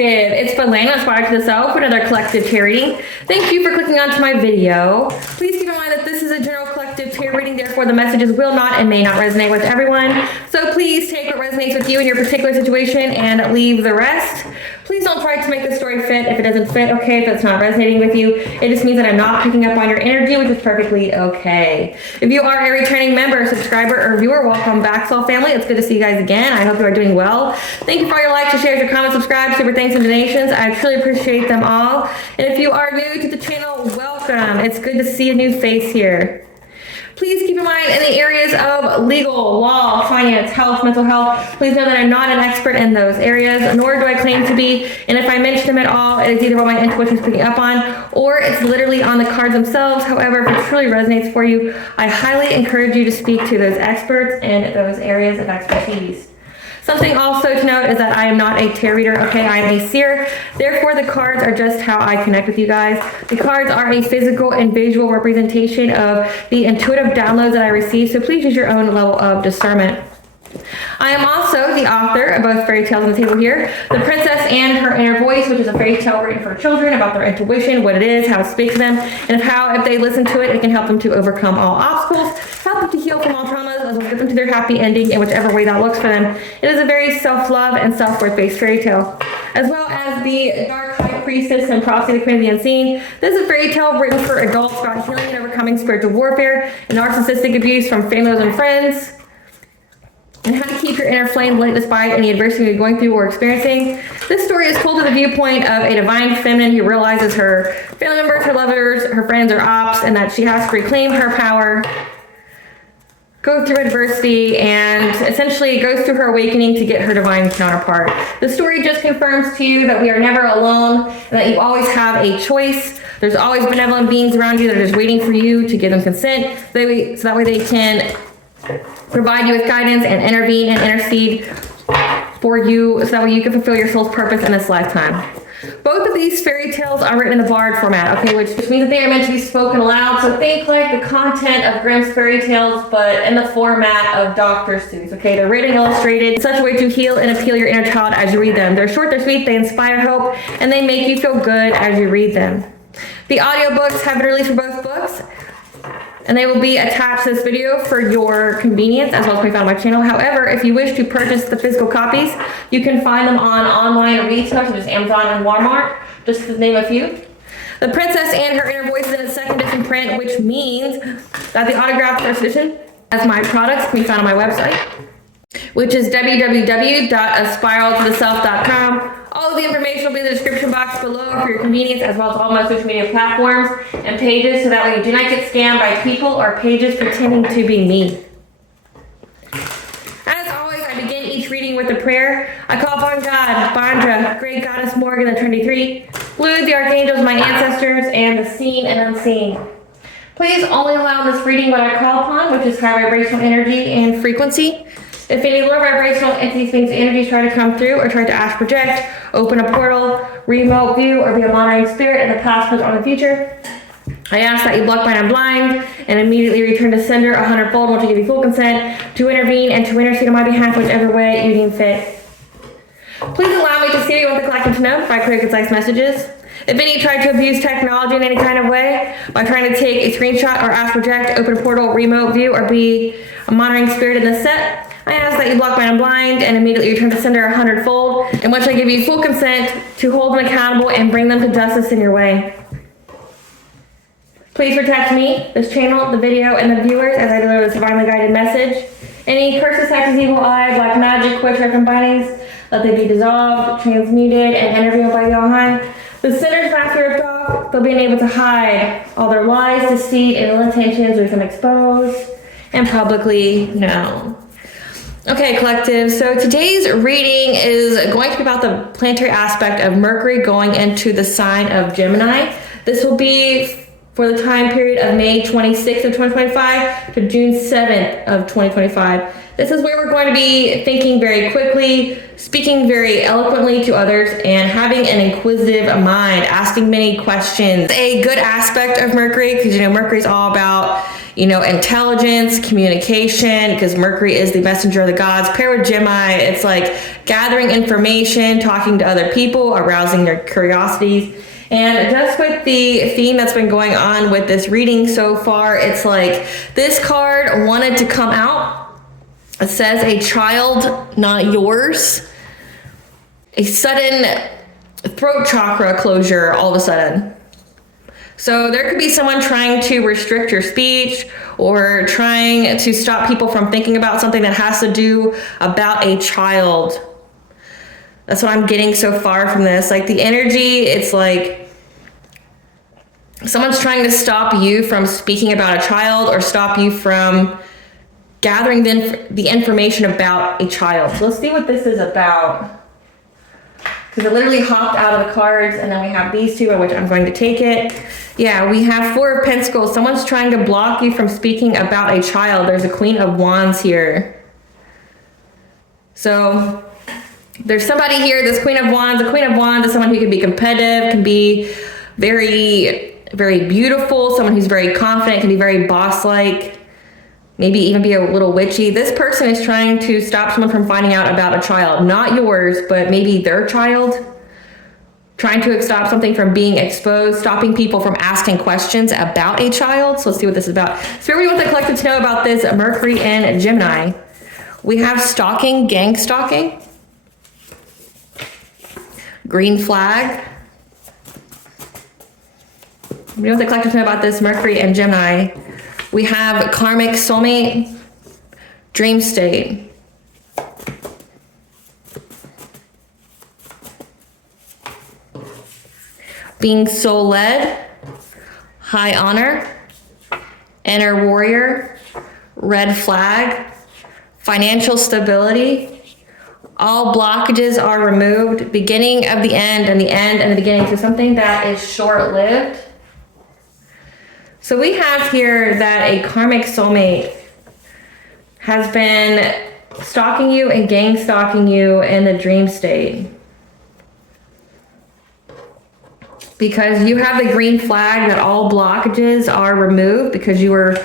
Collective, it's Belana Aspiraltotheself to the Self, another collective tarot reading. Thank you for clicking onto my video. Please keep in mind that this is a general collective tarot reading, therefore the messages will not and may not resonate with everyone. So please take what resonates with you in your particular situation and leave the rest. Please don't try to make the story fit if it doesn't fit, okay? If it's not resonating with you, it just means that I'm not picking up on your energy, which is perfectly okay. If you are a returning member, subscriber, or viewer, welcome back, Soul Family. It's good to see you guys again. I hope you are doing well. Thank you for all your likes, your shares, your comments, subscribe, super thanks, and donations. I truly appreciate them all. And if you are new to the channel, welcome. It's good to see a new face here. Please keep in mind in the areas of legal, law, finance, health, mental health, please know that I'm not an expert in those areas, nor do I claim to be. And if I mention them at all, it is either what my intuition is picking up on, or it's literally on the cards themselves. However, if it truly resonates for you, I highly encourage you to speak to those experts in those areas of expertise. Something also to note is that I am not a tarot reader, okay? I am a seer. Therefore, the cards are just how I connect with you guys. The cards are a physical and visual representation of the intuitive downloads that I receive, so please use your own level of discernment. I am also the author of both fairy tales on the table here, The Princess and Her Inner Voice, which is a fairy tale written for children about their intuition, what it is, how it speaks to them, and how if they listen to it, it can help them to overcome all obstacles, help them to heal from all traumas, as well as get them to their happy ending in whichever way that looks for them. It is a very self-love and self-worth based fairy tale. As well as The Dark High Priestess and Prophecy of the Queen of the Unseen. This is a fairy tale written for adults about healing and overcoming spiritual warfare and narcissistic abuse from families and friends, and how to keep your inner flame lit despite any adversity you're going through or experiencing. This story is told to the viewpoint of a divine feminine who realizes her family members, her lovers, her friends are ops, and that she has to reclaim her power, go through adversity, and essentially goes through her awakening to get her divine counterpart. The story just confirms to you that we are never alone, and that you always have a choice. There's always benevolent beings around you that are just waiting for you to give them consent, so that way they can provide you with guidance and intervene and intercede for you, so that way you can fulfill your soul's purpose in this lifetime. Both of these fairy tales are written in the bard format, okay, which means that they are meant to be spoken aloud. So think like the content of Grimm's fairy tales, but in the format of Dr. Seuss, okay? They're written and illustrated in such a way to heal and appeal your inner child as you read them. They're short, they're sweet, they inspire hope, and they make you feel good as you read them. The audiobooks have been released for both books, and they will be attached to this video for your convenience, as well as can be found on my channel. However, if you wish to purchase the physical copies, you can find them on online retailers such as Amazon and Walmart, just to name a few. The Princess and Her Inner Voice is in its second edition print, which means that the autographed first edition, as my products, can be found on my website, which is www.aspiraltotheself.com. All of the information will be in the description box below for your convenience, as well as all my social media platforms and pages, so that way you do not get scammed by people or pages pretending to be me. As always, I begin each reading with a prayer. I call upon God, Bandra, Great Goddess Morgan, the Trinity Three, Blue, the Archangels, my ancestors, and the seen and unseen. Please only allow in this reading what I call upon, which is high vibrational energy and frequency. If any low vibrational entities, things, energies try to come through or try to ask, project, open a portal, remote view, or be a monitoring spirit in the past, present, or the future, I ask that you block, bind, and blind, and immediately return to sender 100-fold once you give you full consent to intervene and to intercede on my behalf whichever way you deem fit. Please allow me to see what you want the collective to know by clear, concise messages. If any try to abuse technology in any kind of way by trying to take a screenshot or ask, project, open a portal, remote view, or be a monitoring spirit in this set, I ask that you block, bind, and blind, and immediately return to sender 100-fold, in which I give you full consent to hold them accountable and bring them to justice in your way. Please protect me, this channel, the video, and the viewers as I deliver this divinely guided message. Any curses, hexes, evil eye, black magic, witchcraft, and bindings, let they be dissolved, transmuted, and intervened by the All-High. The sinners not ripped off, they'll be unable to hide all their lies, deceit, and ill intentions with them exposed and publicly known. Okay, collective, so today's reading is going to be about the planetary aspect of Mercury going into the sign of Gemini. This will be for the time period of May 26th of 2025 to June 7th of 2025. This is where we're going to be thinking very quickly, speaking very eloquently to others, and having an inquisitive mind, asking many questions. A good aspect of Mercury, because Mercury is all about intelligence, communication, because Mercury is the messenger of the gods. Pair with Gemini, it's like gathering information, talking to other people, arousing their curiosities. And just with the theme that's been going on with this reading so far, it's like this card wanted to come out. It says a child, not yours. A sudden throat chakra closure all of a sudden. So there could be someone trying to restrict your speech or trying to stop people from thinking about something that has to do about a child. That's what I'm getting so far from this. Like the energy, it's like someone's trying to stop you from speaking about a child or stop you from gathering the information about a child. So let's see what this is about. Because it literally hopped out of the cards, and then we have these two, of which I'm going to take it. Yeah, we have Four of Pentacles. Someone's trying to block you from speaking about a child. There's a Queen of Wands here. So there's somebody here, this Queen of Wands. The Queen of Wands is someone who can be competitive, can be very, very beautiful, someone who's very confident, can be very boss-like, maybe even be a little witchy. This person is trying to stop someone from finding out about a child, not yours, but maybe their child. Trying to stop something from being exposed, stopping people from asking questions about a child. So let's see what this is about. So we want the collective to know about this Mercury and Gemini. We have stalking, gang stalking, green flag. We want the collective to know about this Mercury and Gemini. We have karmic soulmate, dream state. Being soul led, high honor, inner warrior, red flag, financial stability. All blockages are removed, beginning of the end and the end and the beginning. So something that is short-lived. So we have here that a karmic soulmate has been stalking you and gang stalking you in the dream state. Because you have the green flag that all blockages are removed because you're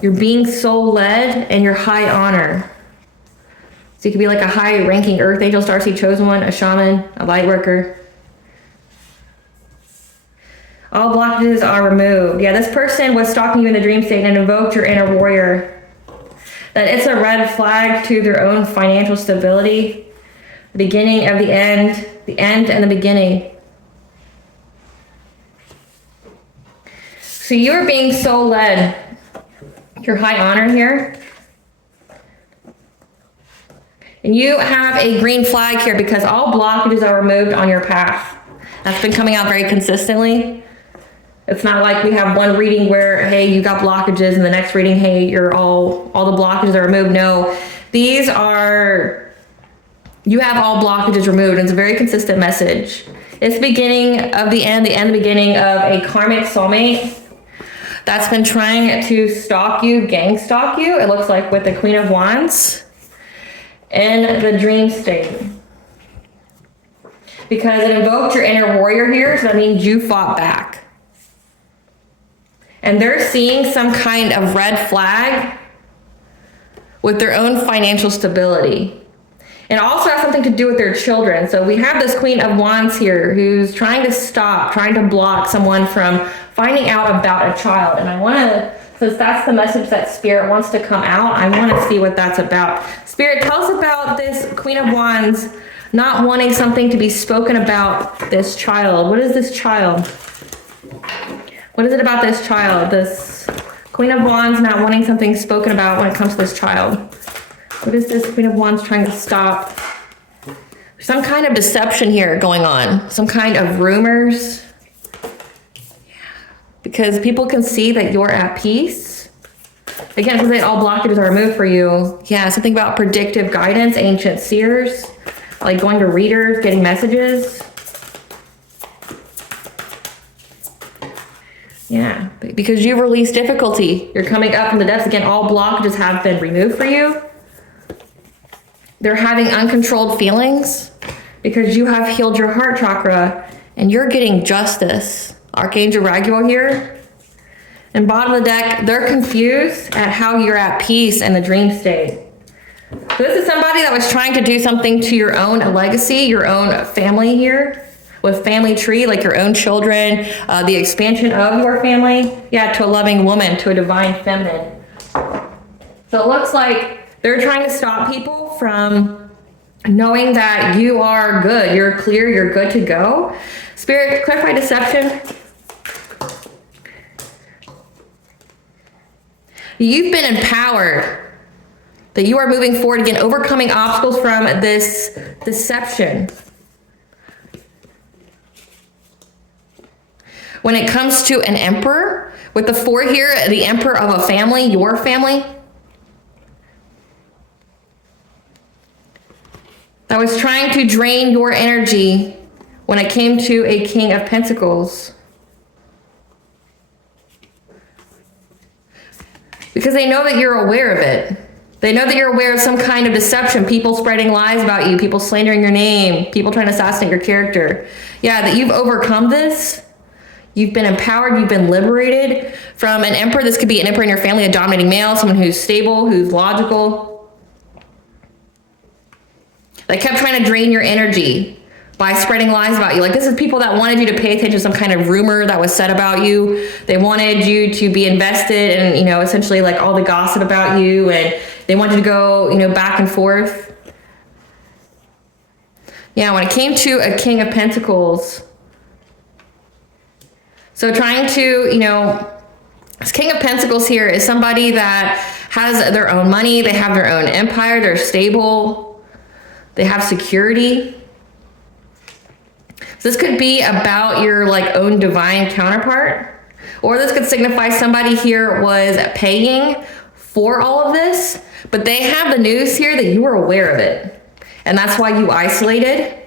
being soul led and you're high honor. So you could be like a high ranking earth angel, starseed chosen one, a shaman, a light worker. All blockages are removed. Yeah, this person was stalking you in the dream state and invoked your inner warrior. That it's a red flag to their own financial stability. The beginning of the end and the beginning. So you're being soul led. Your high honor here. And you have a green flag here because all blockages are removed on your path. That's been coming out very consistently. It's not like we have one reading where, hey, you got blockages, and the next reading, hey, you're all the blockages are removed. No, these are, you have all blockages removed. And it's a very consistent message. It's the beginning of the end, the beginning of a karmic soulmate that's been trying to stalk you, gang stalk you. It looks like with the Queen of Wands in the dream state. Because it invoked your inner warrior here, so that means you fought back. And they're seeing some kind of red flag with their own financial stability. And also has something to do with their children. So we have this Queen of Wands here who's trying to block someone from finding out about a child. And I want to, since that's the message that Spirit wants to come out, I want to see what that's about. Spirit, tell us about this Queen of Wands not wanting something to be spoken about this child. What is this child? What is it about this child? This Queen of Wands not wanting something spoken about when it comes to this child. What is this Queen of Wands trying to stop? Some kind of deception here going on. Some kind of rumors. Because people can see that you're at peace. Again, because all blockages are removed for you. Yeah, something about predictive guidance, ancient seers. Like going to readers, getting messages. Yeah, because you've released difficulty. You're coming up from the depths. Again, all blockages have been removed for you. They're having uncontrolled feelings because you have healed your heart chakra and you're getting justice. Archangel Raguel here. And bottom of the deck, they're confused at how you're at peace in the dream state. So this is somebody that was trying to do something to your own legacy, your own family here. With family tree, like your own children, the expansion of your family. Yeah, to a loving woman, to a divine feminine. So it looks like they're trying to stop people from knowing that you are good. You're clear, you're good to go. Spirit, clarify deception. You've been empowered. That you are moving forward again, overcoming obstacles from this deception. When it comes to an emperor, with the 4 here, the emperor of a family, your family, that was trying to drain your energy when it came to a King of Pentacles. Because they know that you're aware of it. They know that you're aware of some kind of deception, people spreading lies about you, people slandering your name, people trying to assassinate your character. Yeah, that you've overcome this. You've been empowered, you've been liberated from an emperor. This could be an emperor in your family, a dominating male, someone who's stable, who's logical. They kept trying to drain your energy by spreading lies about you. Like this is people that wanted you to pay attention to some kind of rumor that was said about you. They wanted you to be invested in, you know, essentially like all the gossip about you, and they wanted you to go, you know, back and forth. Yeah, when it came to a King of Pentacles, so trying to, you know, this King of Pentacles here is somebody that has their own money, they have their own empire, they're stable, they have security. So this could be about your like own divine counterpart, or this could signify somebody here was paying for all of this, but they have the news here that you were aware of it. And that's why you isolated.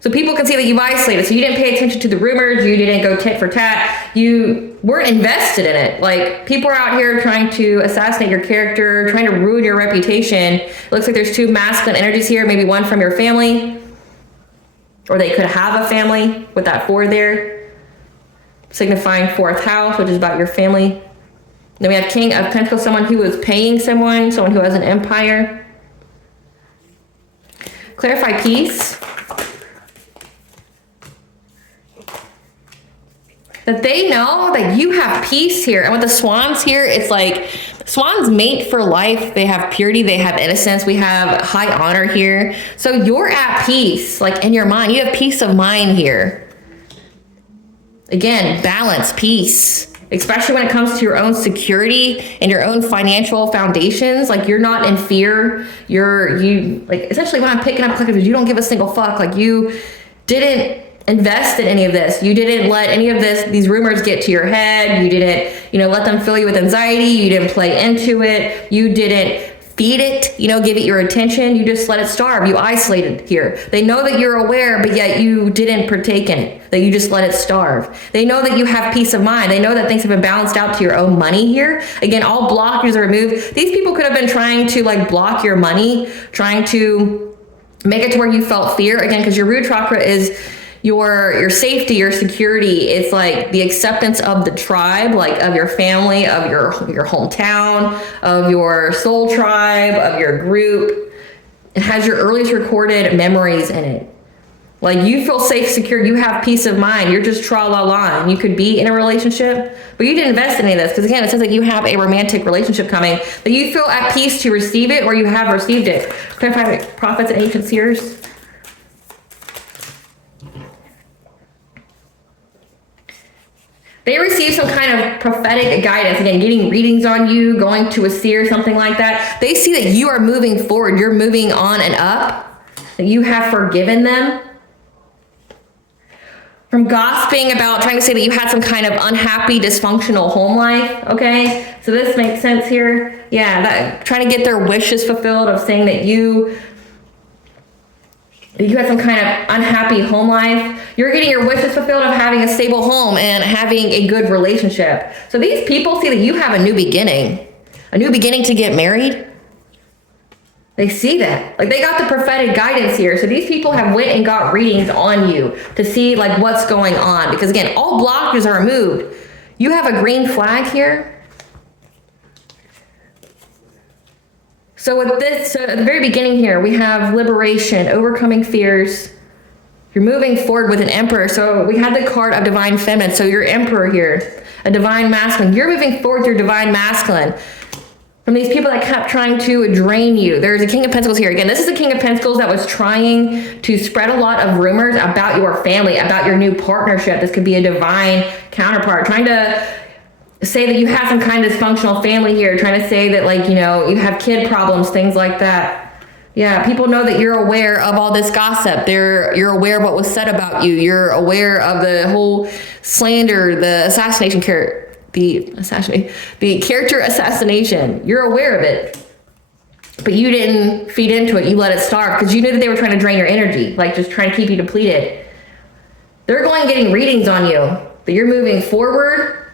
So people can see that you've isolated. So you didn't pay attention to the rumors. You didn't go tit for tat. You weren't invested in it. Like people are out here trying to assassinate your character, trying to ruin your reputation. It looks like there's 2 masculine energies here. Maybe one from your family, or they could have a family with that 4 there, signifying 4th house, which is about your family. Then we have King of Pentacles, someone who is paying someone who has an empire. Clarify peace. That they know that you have peace here. And with the swans here, it's like swans mate for life. They have purity, they have innocence, we have high honor here. So you're at peace, like in your mind. You have peace of mind here. Again, balance, peace. Especially when it comes to your own security and your own financial foundations. Like you're not in fear. You like essentially when I'm picking up collectives, you don't give a single fuck. Like you didn't invest in any of this. You didn't let any of these rumors get to your head. You didn't, you know, let them fill you with anxiety. You didn't play into it. You didn't feed it, you know, give it your attention. You just let it starve. You isolated here. They know that you're aware, but yet you didn't partake in it, that you just let it starve. They know that you have peace of mind. They know that things have been balanced out to your own money here. Again, all blockages are removed. These people could have been trying to like block your money, trying to make it to where you felt fear. Again, because your root chakra is your safety, your security. It's like the acceptance of the tribe, like of your family, of your hometown, of your soul tribe, of your group. It has your earliest recorded memories in it. Like you feel safe, secure, you have peace of mind. You're just tra-la-la, and you could be in a relationship, but you didn't invest in any of this. Because again, it says that you have a romantic relationship coming, that you feel at peace to receive it, or you have received it. Clarify prophets and ancient seers. They receive some kind of prophetic guidance. Again, getting readings on you, going to a seer, something like that. They see that you are moving forward. You're moving on and up. That you have forgiven them. From gossiping about, trying to say that you had some kind of unhappy, dysfunctional home life. Okay, so this makes sense here. Yeah, trying to get their wishes fulfilled of saying that you You had some kind of unhappy home life. You're getting your wishes fulfilled of having a stable home and having a good relationship. So these people see that you have a new beginning to get married. They see that. Like, they got the prophetic guidance here. So these people have went and got readings on you to see like what's going on. Because again, all blockages are removed. You have a green flag here. So with this, at the very beginning here, we have liberation, overcoming fears. You're moving forward with an emperor. So we had the card of divine feminine. So your emperor here, a divine masculine. You're moving forward with your divine masculine. From these people that kept trying to drain you. There's a King of Pentacles here. Again, this is a King of Pentacles that was trying to spread a lot of rumors about your family, about your new partnership. This could be a divine counterpart, trying to say that you have some kind of dysfunctional family here, trying to say that, like, you know, you have kid problems, things like that. Yeah, people know that you're aware of all this gossip. You're aware of what was said about you. You're aware of the whole slander, the assassination the character assassination. You're aware of it, but you didn't feed into it. You let it starve because you knew that they were trying to drain your energy, like just trying to keep you depleted. They're going and getting readings on you, that you're moving forward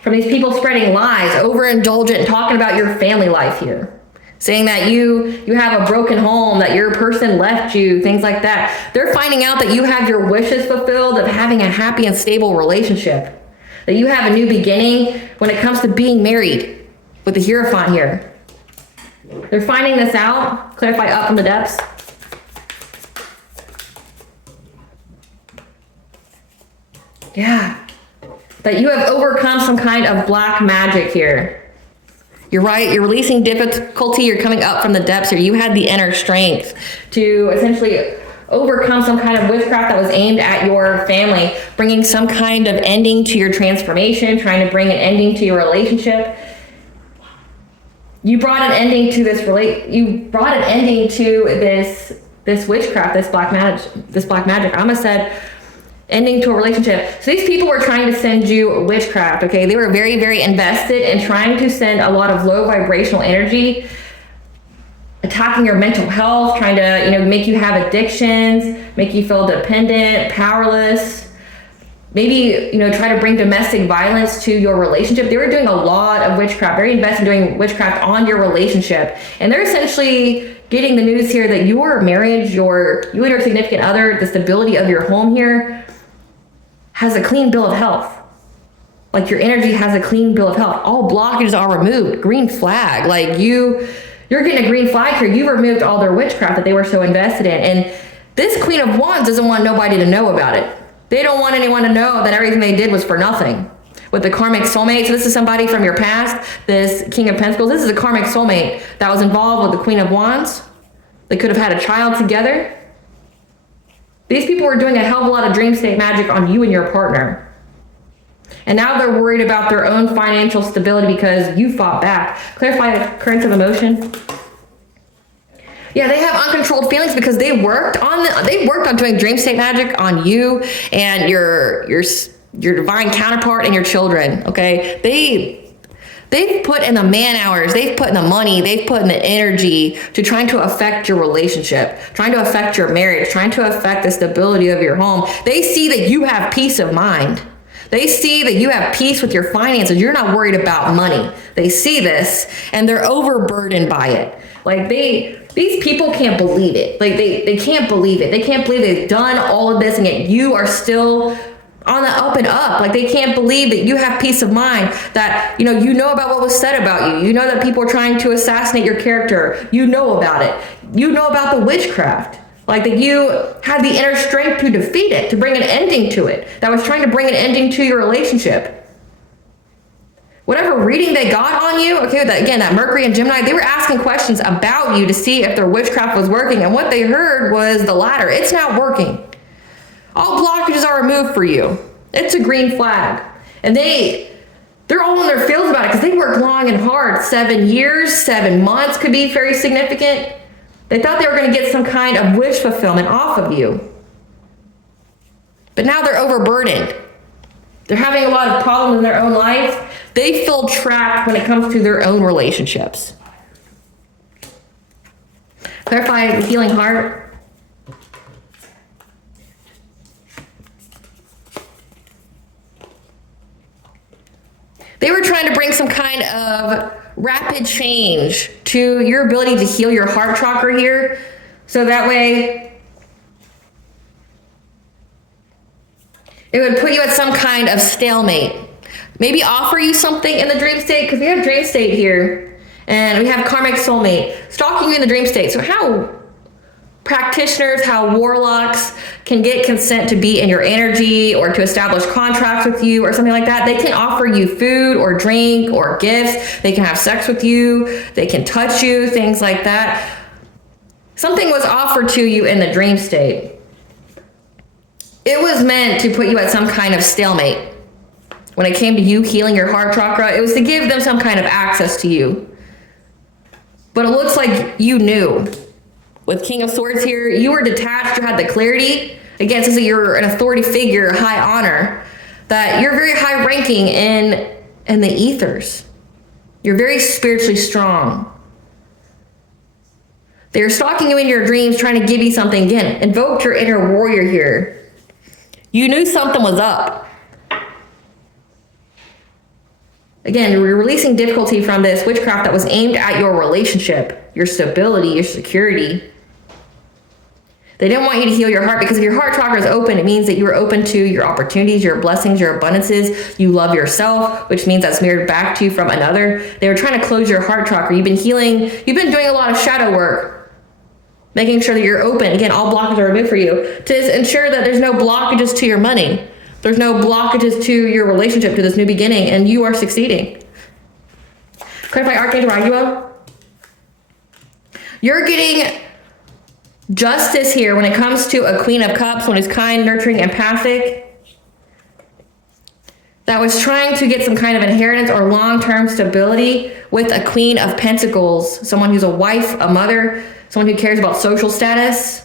from these people spreading lies, overindulgent, and talking about your family life here. Saying that you have a broken home, that your person left you, things like that. They're finding out that you have your wishes fulfilled of having a happy and stable relationship. That you have a new beginning when it comes to being married with the Hierophant here. They're finding this out. Clarify up from the depths. Yeah. That you have overcome some kind of black magic here. You're right. You're releasing difficulty. You're coming up from the depths here. You had the inner strength to essentially overcome some kind of witchcraft that was aimed at your family, bringing some kind of ending to your transformation, trying to bring an ending to your relationship. You brought an ending to this this witchcraft, this black magic. I almost said ending to a relationship. So these people were trying to send you witchcraft, okay? They were very, very invested in trying to send a lot of low vibrational energy, attacking your mental health, trying to, you know, make you have addictions, make you feel dependent, powerless, maybe, you know, try to bring domestic violence to your relationship. They were doing a lot of witchcraft, very invested in doing witchcraft on your relationship. And they're essentially getting the news here that your marriage, you and your significant other, the stability of your home here has a clean bill of health. Like, your energy has a clean bill of health. All blockages are removed. Green flag. Like, you're getting a green flag here. You've removed all their witchcraft that they were so invested in. And this Queen of Wands doesn't want nobody to know about it. They don't want anyone to know that everything they did was for nothing. With the karmic soulmate, so this is somebody from your past, this King of Pentacles. This is a karmic soulmate that was involved with the Queen of Wands. They could have had a child together. These people were doing a hell of a lot of dream state magic on you and your partner. And now they're worried about their own financial stability because you fought back. Clarify currents of emotion. Yeah, they have uncontrolled feelings because they worked on doing dream state magic on you and your divine counterpart and your children. Okay, they've put in the man hours, they've put in the money, they've put in the energy to trying to affect your relationship, trying to affect your marriage, trying to affect the stability of your home. They see that you have peace of mind. They see that you have peace with your finances. You're not worried about money. They see this and they're overburdened by it. Like, these people can't believe it. Like, they can't believe it. They can't believe they've done all of this and yet you are still on the up and up. Like, they can't believe that you have peace of mind, that, you know about what was said about you. You know that people are trying to assassinate your character. You know about it. You know about the witchcraft. Like, that you had the inner strength to defeat it, to bring an ending to it, that was trying to bring an ending to your relationship. Whatever reading they got on you, okay, that Mercury and Gemini, they were asking questions about you to see if their witchcraft was working. And what they heard was the latter. It's not working. All blockages are removed for you. It's a green flag. And they're all in their feels about it because they worked long and hard. 7 years, 7 months could be very significant. They thought they were going to get some kind of wish fulfillment off of you. But now they're overburdened. They're having a lot of problems in their own life. They feel trapped when it comes to their own relationships. Clarify the healing heart. They were trying to bring some kind of rapid change to your ability to heal your heart chakra here. So that way it would put you at some kind of stalemate. Maybe offer you something in the dream state, because we have dream state here. And we have karmic soulmate stalking you in the dream state. So how practitioners, how warlocks can get consent to be in your energy or to establish contracts with you or something like that. They can offer you food or drink or gifts. They can have sex with you. They can touch you, things like that. Something was offered to you in the dream state. It was meant to put you at some kind of stalemate. When it came to you healing your heart chakra, it was to give them some kind of access to you. But it looks like you knew. With King of Swords here, you were detached, you had the clarity. Again, since you're an authority figure, high honor, that you're very high ranking in the ethers. You're very spiritually strong. They're stalking you in your dreams, trying to give you something. Again, invoked your inner warrior here. You knew something was up. Again, you're releasing difficulty from this witchcraft that was aimed at your relationship, your stability, your security. They didn't want you to heal your heart, because if your heart chakra is open, it means that you are open to your opportunities, your blessings, your abundances. You love yourself, which means that's mirrored back to you from another. They were trying to close your heart chakra. You've been healing. You've been doing a lot of shadow work, making sure that you're open. Again, all blockages are removed for you to ensure that there's no blockages to your money. There's no blockages to your relationship, to this new beginning, and you are succeeding. Clarify Archangel Raguel. You're getting justice here when it comes to a Queen of Cups, someone who's kind, nurturing, empathic, that was trying to get some kind of inheritance or long-term stability with a Queen of Pentacles, someone who's a wife, a mother, someone who cares about social status,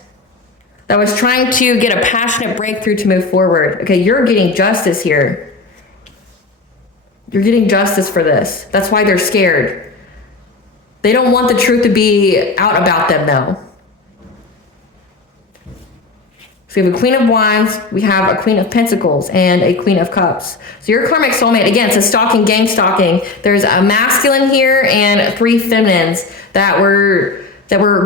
that was trying to get a passionate breakthrough to move forward. Okay, you're getting justice here. You're getting justice for this. That's why they're scared. They don't want the truth to be out about them, though. So we have a Queen of Wands, we have a Queen of Pentacles, and a Queen of Cups. So your karmic soulmate, again, it's a stalking, gang stalking. There's a masculine here and 3 feminines that were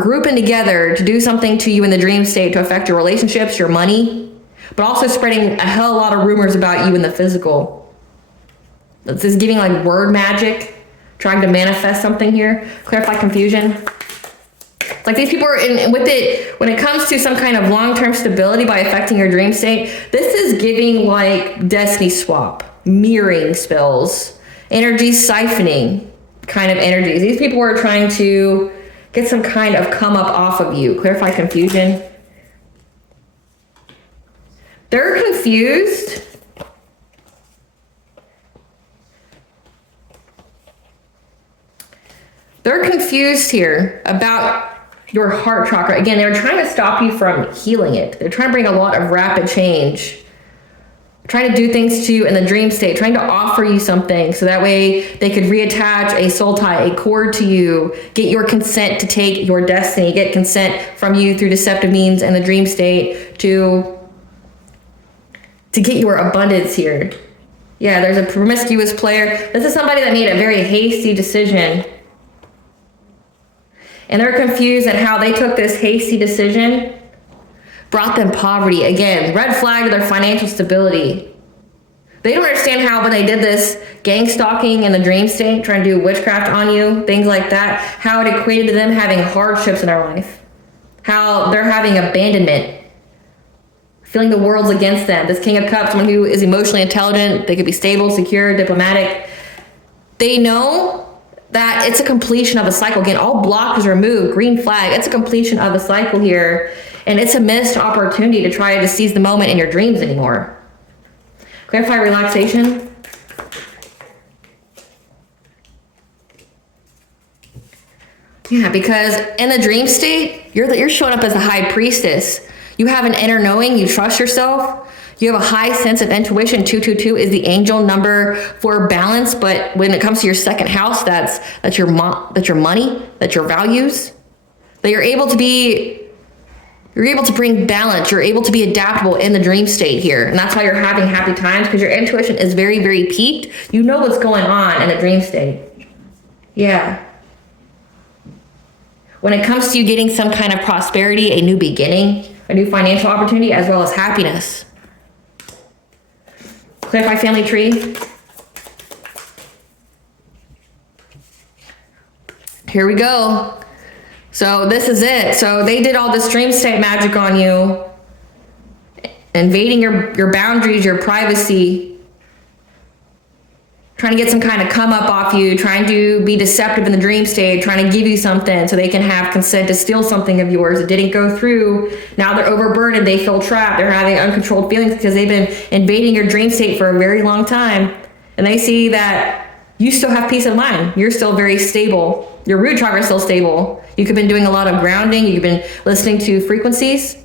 grouping together to do something to you in the dream state to affect your relationships, your money, but also spreading a hell of a lot of rumors about you in the physical. This is giving like word magic, trying to manifest something here. Clarify confusion. Like these people are in with it when it comes to some kind of long-term stability by affecting your dream state. This is giving like destiny swap, mirroring spells, energy siphoning kind of energies. These people are trying to get some kind of come up off of you. Clarify confusion. They're confused. They're confused here about your heart chakra. Again, they're trying to stop you from healing it. They're trying to bring a lot of rapid change. Trying to do things to you in the dream state, trying to offer you something so that way they could reattach a soul tie, a cord to you, get your consent to take your destiny, get consent from you through deceptive means in the dream state to get your abundance here. Yeah, there's a promiscuous player. This is somebody that made a very hasty decision. And they're confused at how they took this hasty decision, brought them poverty. Again, red flag to their financial stability. They don't understand how when they did this gang stalking in the dream state, trying to do witchcraft on you, things like that, how it equated to them having hardships in their life. How they're having abandonment, feeling the world's against them. This King of Cups, someone who is emotionally intelligent, they could be stable, secure, diplomatic. They know that it's a completion of a cycle. Again, all block is removed, green flag. It's a completion of a cycle here. And it's a missed opportunity to try to seize the moment in your dreams anymore. Clarify relaxation. Yeah, because in the dream state, you're showing up as a high priestess. You have an inner knowing, you trust yourself. You have a high sense of intuition. 222 is the angel number for balance, but when it comes to your second house, that's your money, that's your values. That you're able to be You're able to bring balance. You're able to be adaptable in the dream state here. And that's why you're having happy times, because your intuition is very, very peaked. You know what's going on in the dream state. Yeah. When it comes to you getting some kind of prosperity, a new beginning, a new financial opportunity, as well as happiness. Clarify family tree. Here we go. So this is it. So they did all this dream state magic on you, invading your boundaries, your privacy, trying to get some kind of come up off you, trying to be deceptive in the dream state, trying to give you something so they can have consent to steal something of yours. It didn't go through. Now they're overburdened. They feel trapped. They're having uncontrolled feelings because they've been invading your dream state for a very long time. And they see that you still have peace of mind. You're still very stable. Your root chakra is still stable. You could have been doing a lot of grounding. You've been listening to frequencies.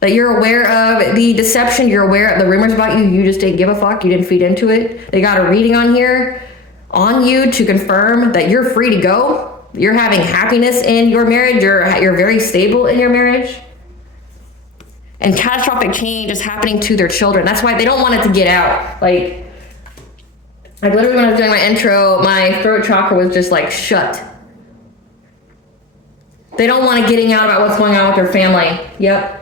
That you're aware of the deception. You're aware of the rumors about you. You just didn't give a fuck. You didn't feed into it. They got a reading on here on you to confirm that you're free to go. You're having happiness in your marriage. You're very stable in your marriage. And catastrophic change is happening to their children. That's why they don't want it to get out. Like literally when I was doing my intro, my throat chakra was just like shut. They don't want it getting out about what's going on with their family. Yep.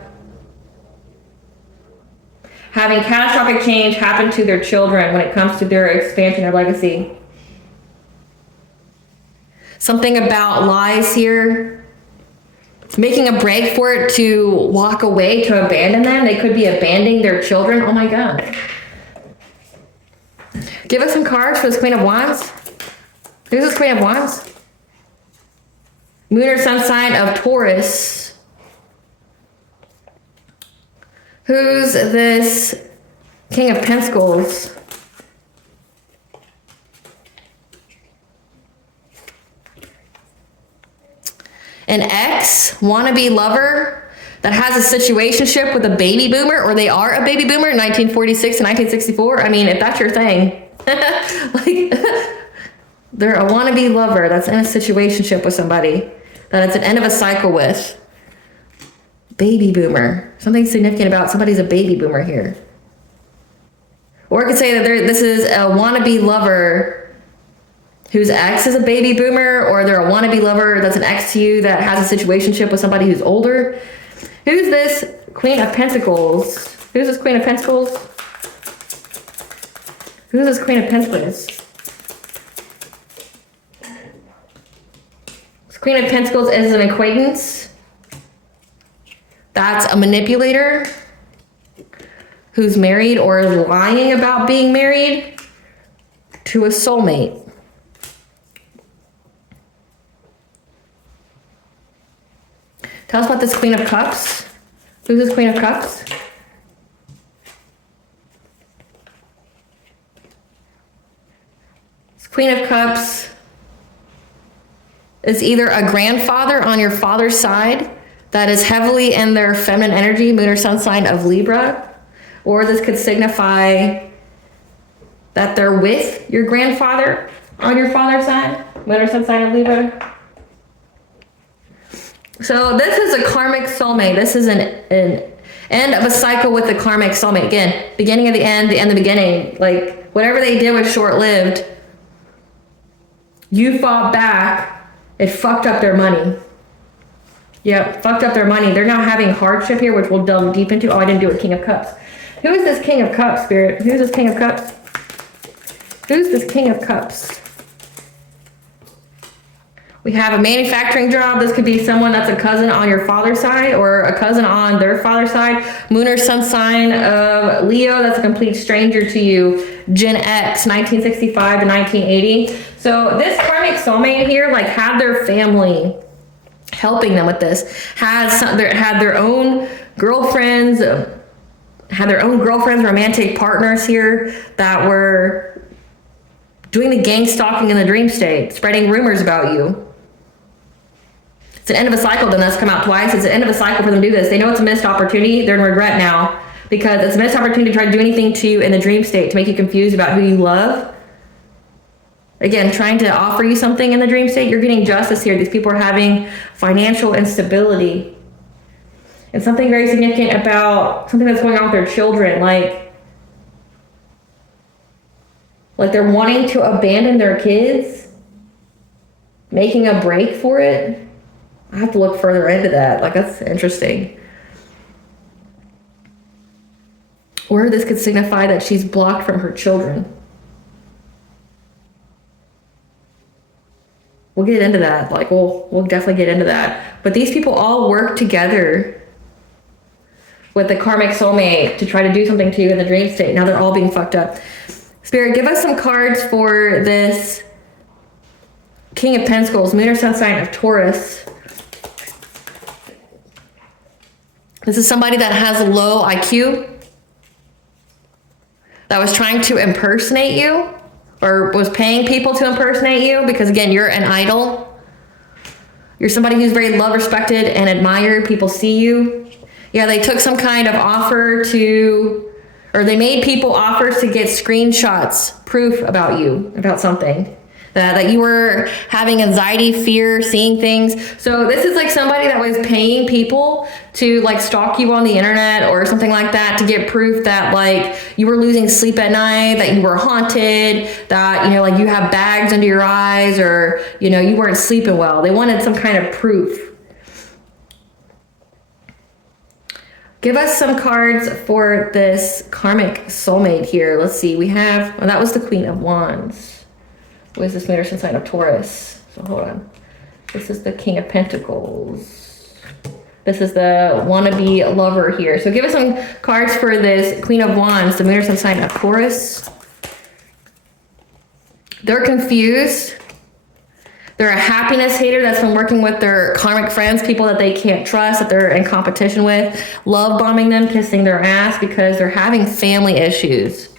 Having catastrophic change happen to their children when it comes to their expansion or legacy. Something about lies here. Making a break for it to walk away, to abandon them. They could be abandoning their children. Oh my God. Give us some cards for this Queen of Wands. Who's this Queen of Wands? Moon or Sun sign of Taurus. Who's this King of Pentacles? An ex, wannabe lover that has a situationship with a baby boomer, or they are a baby boomer in 1946 to 1964. I mean, if that's your thing. Like, they're a wannabe lover that's in a situationship with somebody that it's an end of a cycle with. Baby boomer. Something significant about somebody's a baby boomer here. Or I could say that this is a wannabe lover whose ex is a baby boomer, or they're a wannabe lover that's an ex to you that has a situationship with somebody who's older. Who's this Queen of Pentacles? Who's this Queen of Pentacles? Who's this Queen of Pentacles? This Queen of Pentacles is an acquaintance. That's a manipulator who's married or is lying about being married to a soulmate. Tell us about this Queen of Cups. Who's this Queen of Cups? This Queen of Cups is either a grandfather on your father's side that is heavily in their feminine energy, moon or sun sign of Libra, or this could signify that they're with your grandfather on your father's side, moon or sun sign of Libra. So this is a karmic soulmate. This is an end of a cycle with the karmic soulmate. Again, beginning of the end of the beginning. Like, whatever they did was short-lived. You fought back. It fucked up their money. Yep, fucked up their money. They're now having hardship here, which we'll delve deep into. Oh, I didn't do a King of Cups. Who is this King of Cups, Spirit? Who's this King of Cups? Who's this King of Cups? We have a manufacturing job. This could be someone that's a cousin on your father's side or a cousin on their father's side. Moon or sun sign of Leo. That's a complete stranger to you. Gen X, 1965 to 1980. So this karmic soulmate here, like, had their family helping them with this. Had their own girlfriends, romantic partners here that were doing the gang stalking in the dream state, spreading rumors about you. It's an end of a cycle. Then that's come out twice. It's an end of a cycle for them to do this. They know it's a missed opportunity. They're in regret now because it's a missed opportunity to try to do anything to you in the dream state to make you confused about who you love. Again, trying to offer you something in the dream state. You're getting justice here. These people are having financial instability. And something very significant about something that's going on with their children. Like they're wanting to abandon their kids, making a break for it. I have to look further into that. Like, that's interesting. Or this could signify that she's blocked from her children. We'll get into that. Like, we'll definitely get into that. But these people all work together with the karmic soulmate to try to do something to you in the dream state. Now they're all being fucked up. Spirit, give us some cards for this King of Pentacles, Moon or Sun sign of Taurus. This is somebody that has a low IQ, that was trying to impersonate you, or was paying people to impersonate you, because again, you're an idol. You're somebody who's very loved, respected, and admired. People see you. Yeah, they took some kind of offer to, or they made people offers to get screenshots, proof about you, about something. That you were having anxiety, fear, seeing things. So this is like somebody that was paying people to like stalk you on the internet or something like that to get proof that like you were losing sleep at night, that you were haunted, that, you know, like you have bags under your eyes, or, you know, you weren't sleeping well. They wanted some kind of proof. Give us some cards for this karmic soulmate here. Let's see. We have, well, that was the Queen of Wands. What is this Moon or Sun sign of Taurus? So hold on. This is the King of Pentacles. This is the wannabe lover here. So give us some cards for this Queen of Wands, the Moon or Sun sign of Taurus. They're confused. They're a happiness hater that's been working with their karmic friends, people that they can't trust, that they're in competition with, love bombing them, kissing their ass because they're having family issues.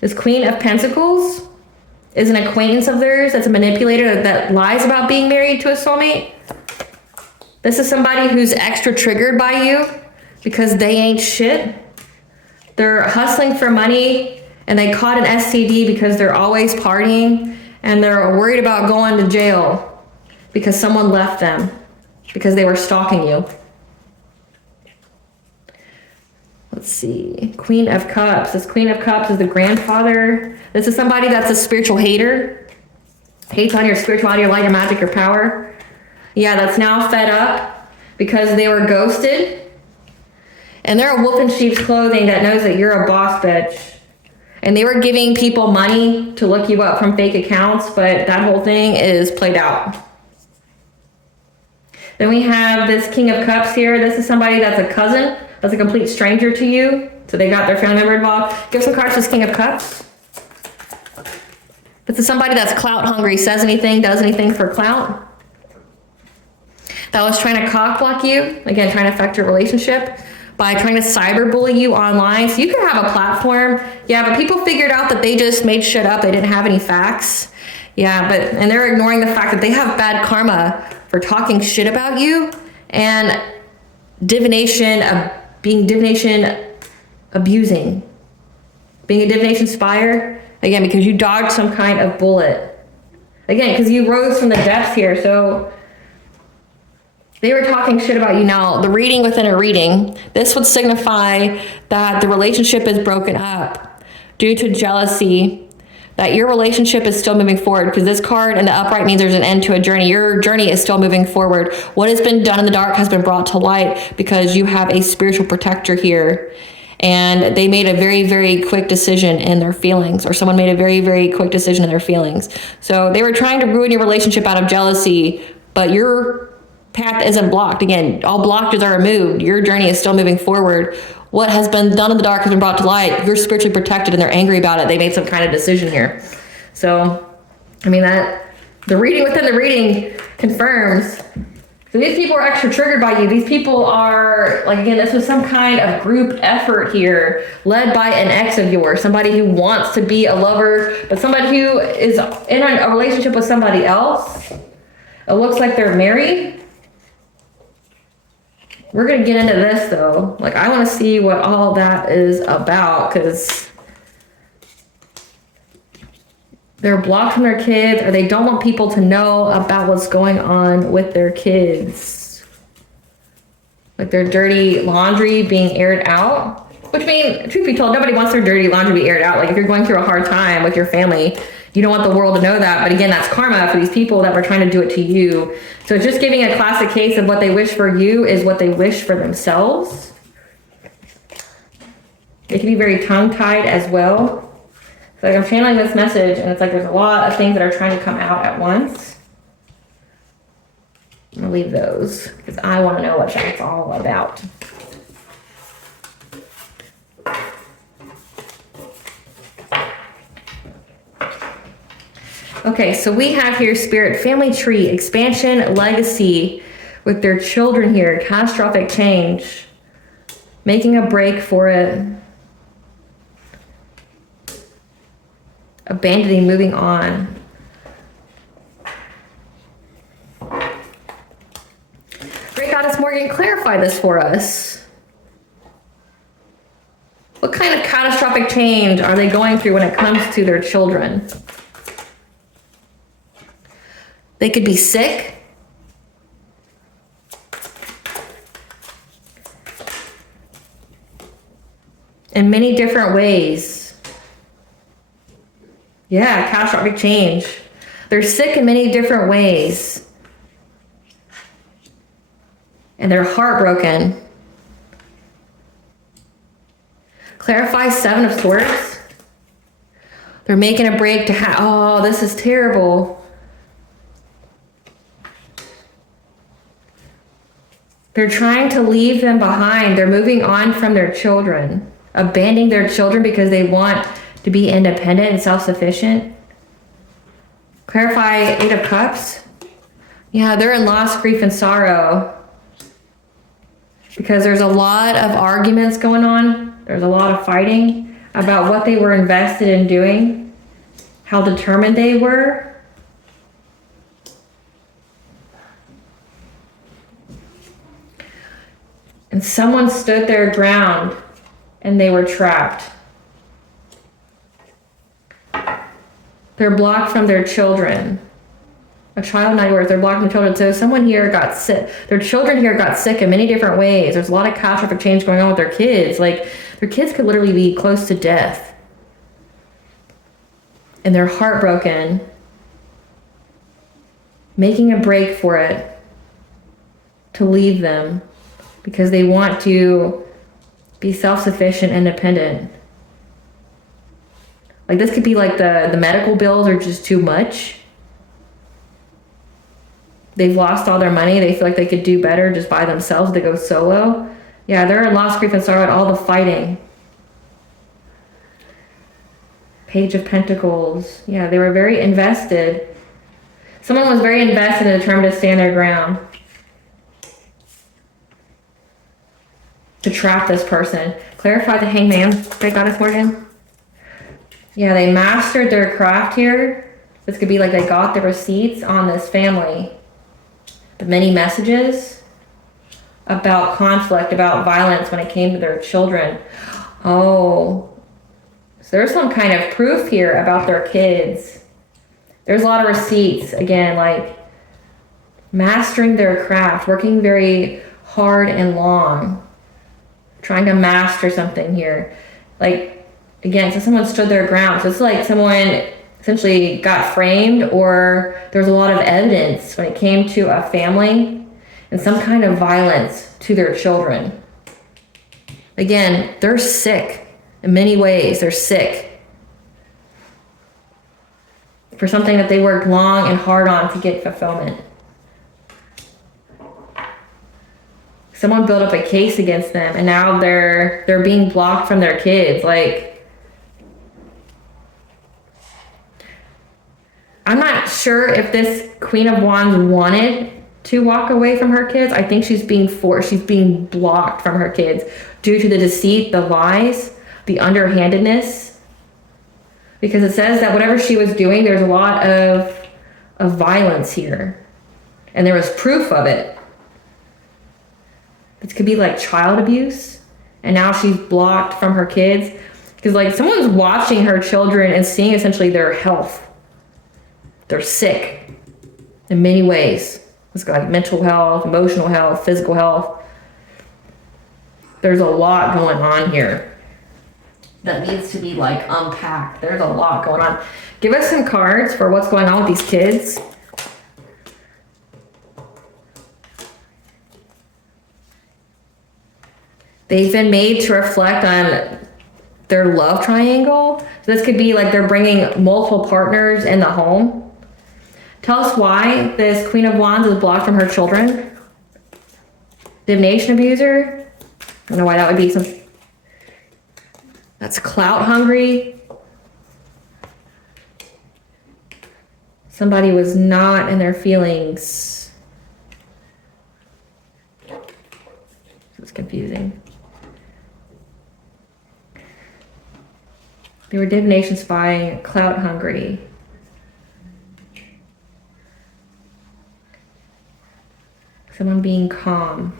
This Queen of Pentacles is an acquaintance of theirs that's a manipulator that lies about being married to a soulmate. This is somebody who's extra triggered by you because they ain't shit. They're hustling for money and they caught an STD because they're always partying, and they're worried about going to jail because someone left them because they were stalking you. Let's see. Queen of Cups. This Queen of Cups is the grandfather. This is somebody that's a spiritual hater. Hates on your spirituality, your light, your magic, your power. Yeah, that's now fed up because they were ghosted. And they're a wolf in sheep's clothing that knows that you're a boss bitch. And they were giving people money to look you up from fake accounts, but that whole thing is played out. Then we have this King of Cups here. This is somebody that's a cousin. That's a complete stranger to you. So they got their family member involved. Give some cards to this King of Cups. This is somebody that's clout hungry, says anything, does anything for clout. That was trying to cock block you. Again, trying to affect your relationship by trying to cyberbully you online. So you can have a platform. Yeah, but people figured out that they just made shit up. They didn't have any facts. Yeah, and they're ignoring the fact that they have bad karma for talking shit about you and divination, being divination abusing, being a divination spire, again, because you dodged some kind of bullet. Again, because you rose from the depths here, so they were talking shit about you. Now, the reading within a reading, this would signify that the relationship is broken up due to jealousy, that your relationship is still moving forward, because this card in the upright means there's an end to a journey. Your journey is still moving forward. What has been done in the dark has been brought to light because you have a spiritual protector here. And they made a very, very quick decision in their feelings, or someone made a very, very quick decision in their feelings. So they were trying to ruin your relationship out of jealousy, but your path isn't blocked. Again, all blockages are removed. Your journey is still moving forward. What has been done in the dark has been brought to light. You're spiritually protected, and they're angry about it. They made some kind of decision here. So, I mean, that the reading within the reading confirms. So these people are extra triggered by you. These people are, like, again, this was some kind of group effort here led by an ex of yours, somebody who wants to be a lover, but somebody who is in a relationship with somebody else. It looks like they're married. We're going to get into this, though. Like, I want to see what all that is about, because They're blocked from their kids, or they don't want people to know about what's going on with their kids. Like their dirty laundry being aired out. Which means, truth be told, nobody wants their dirty laundry to be aired out. Like if you're going through a hard time with your family, you don't want the world to know that. But again, that's karma for these people that were trying to do it to you. So it's just giving a classic case of what they wish for you is what they wish for themselves. It can be very tongue-tied as well. Like I'm channeling this message and it's like there's a lot of things that are trying to come out at once. I'm gonna leave those because I want to know what that's all about. Okay, so we have here spirit, family tree, expansion, legacy with their children here, catastrophic change, making a break for it. Abandoning, moving on. Great Goddess Morgan, clarify this for us. What kind of catastrophic change are they going through when it comes to their children? They could be sick. In many different ways. Yeah, catastrophic change. They're sick in many different ways. And they're heartbroken. Clarify, Seven of Swords. They're making a break to oh, this is terrible. They're trying to leave them behind. They're moving on from their children. Abandoning their children because they want to be independent and self-sufficient. Clarify, Eight of Cups. Yeah, they're in loss, grief, and sorrow. Because there's a lot of arguments going on. There's a lot of fighting about what they were invested in doing. How determined they were. And someone stood their ground and they were trapped. They're blocked from their children. A child not yours, they're blocked from children. So someone here got sick. Their children here got sick in many different ways. There's a lot of catastrophic change going on with their kids. Like their kids could literally be close to death. And they're heartbroken. Making a break for it. To leave them. Because they want to be self-sufficient, independent. Like this could be like the medical bills are just too much. They've lost all their money. They feel like they could do better just by themselves. They go solo. Yeah, they're in loss, grief, and sorrow at all the fighting. Page of Pentacles. Yeah, they were very invested. Someone was very invested and determined to stand their ground. To trap this person. Clarify the Hangman. Great Goddess Morgan. Yeah, they mastered their craft here. This could be like they got the receipts on this family. The many messages about conflict, about violence when it came to their children. Oh, so there's some kind of proof here about their kids. There's a lot of receipts. Again, like mastering their craft, working very hard and long. Trying to master something here. Like, again, so someone stood their ground. So it's like someone essentially got framed or there's a lot of evidence when it came to a family and some kind of violence to their children. Again, they're sick in many ways. They're sick for something that they worked long and hard on to get fulfillment. Someone built up a case against them and now they're being blocked from their kids. Like, I'm not sure if this Queen of Wands wanted to walk away from her kids. I think she's being forced. She's being blocked from her kids due to the deceit, the lies, the underhandedness. Because it says that whatever she was doing, there's a lot of violence here. And there was proof of it. This could be like child abuse. And now she's blocked from her kids. Because like someone's watching her children and seeing essentially their health. They're sick in many ways. It's got like mental health, emotional health, physical health. There's a lot going on here that needs to be like unpacked. There's a lot going on. Give us some cards for what's going on with these kids. They've been made to reflect on their love triangle. So this could be like they're bringing multiple partners in the home. Tell us why this Queen of Wands is blocked from her children. Divination abuser. I don't know why that would be some. That's clout hungry. Somebody was not in their feelings. It's confusing. They were divination spying, clout hungry. Someone being calm.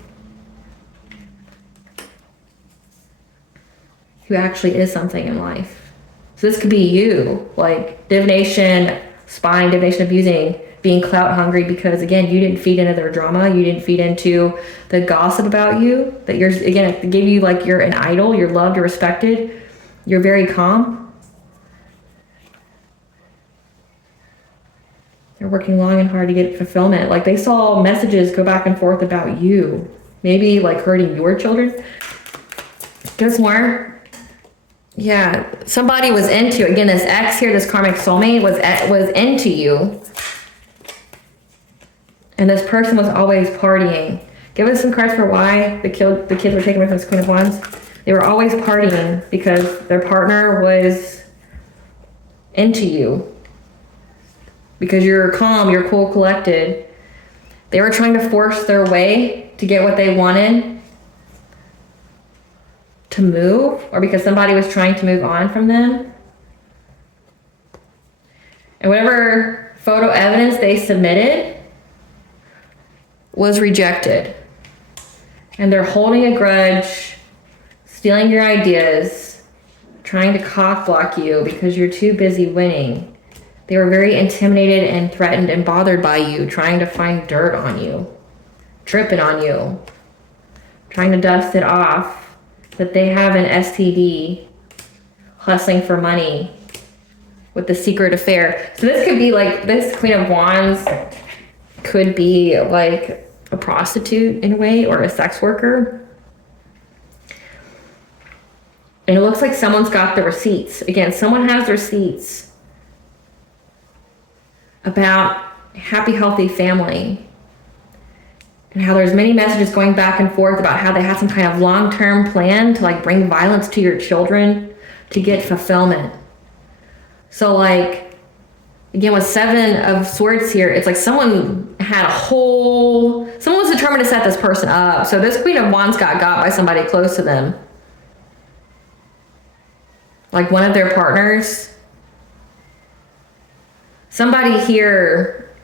Who actually is something in life. So this could be you, like divination, spying, divination abusing, being clout hungry because again, you didn't feed into their drama. You didn't feed into the gossip about you. That you're, again, it gave you like you're an idol, you're loved, you're respected. You're very calm. They're working long and hard to get fulfillment. Like they saw messages go back and forth about you. Maybe like hurting your children. There's more. Yeah, somebody was into, again, this ex here, this karmic soulmate was into you. And this person was always partying. Give us some cards for why the kids were taken away from this Queen of Wands. They were always partying because their partner was into you. Because you're calm, you're cool, collected. They were trying to force their way to get what they wanted to move, or because somebody was trying to move on from them. And whatever photo evidence they submitted was rejected. And they're holding a grudge, stealing your ideas, trying to cock block you because you're too busy winning. They were very intimidated and threatened and bothered by you, trying to find dirt on you, tripping on you, trying to dust it off, that they have an STD, hustling for money with the secret affair. So this could be like, this Queen of Wands could be like a prostitute in a way, or a sex worker. And it looks like someone's got the receipts. Again, someone has receipts about happy, healthy family, and how there's many messages going back and forth about how they had some kind of long-term plan to like bring violence to your children to get fulfillment. So like, again, with Seven of Swords here, it's like someone was determined to set this person up. So this Queen of Wands got by somebody close to them. Like one of their partners. Somebody here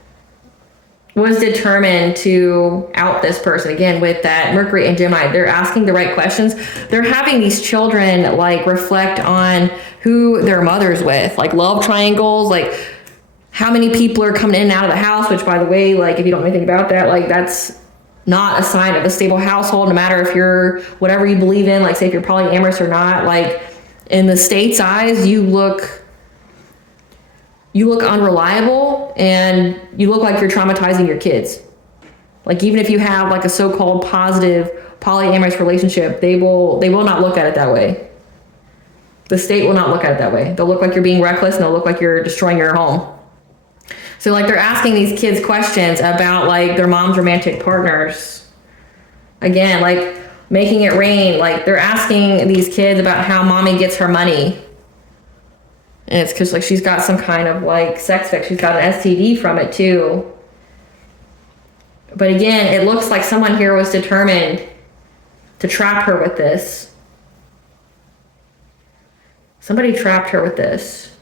was determined to out this person. Again, with that Mercury and Gemini, they're asking the right questions. They're having these children like reflect on who their mother's with, like love triangles, like how many people are coming in and out of the house, which by the way, like if you don't know anything about that, like that's not a sign of a stable household, no matter if you're whatever you believe in, like say if you're polyamorous or not. Like in the state's eyes, you look unreliable and you look like you're traumatizing your kids. Like even if you have like a so-called positive polyamorous relationship, they will not look at it that way. The state will not look at it that way. They'll look like you're being reckless and they'll look like you're destroying your home. So like they're asking these kids questions about like their mom's romantic partners. Again, like making it rain. Like they're asking these kids about how mommy gets her money. And it's because like she's got some kind of like sex fix. She's got an STD from it too. But again, it looks like someone here was determined to trap her with this. Somebody trapped her with this.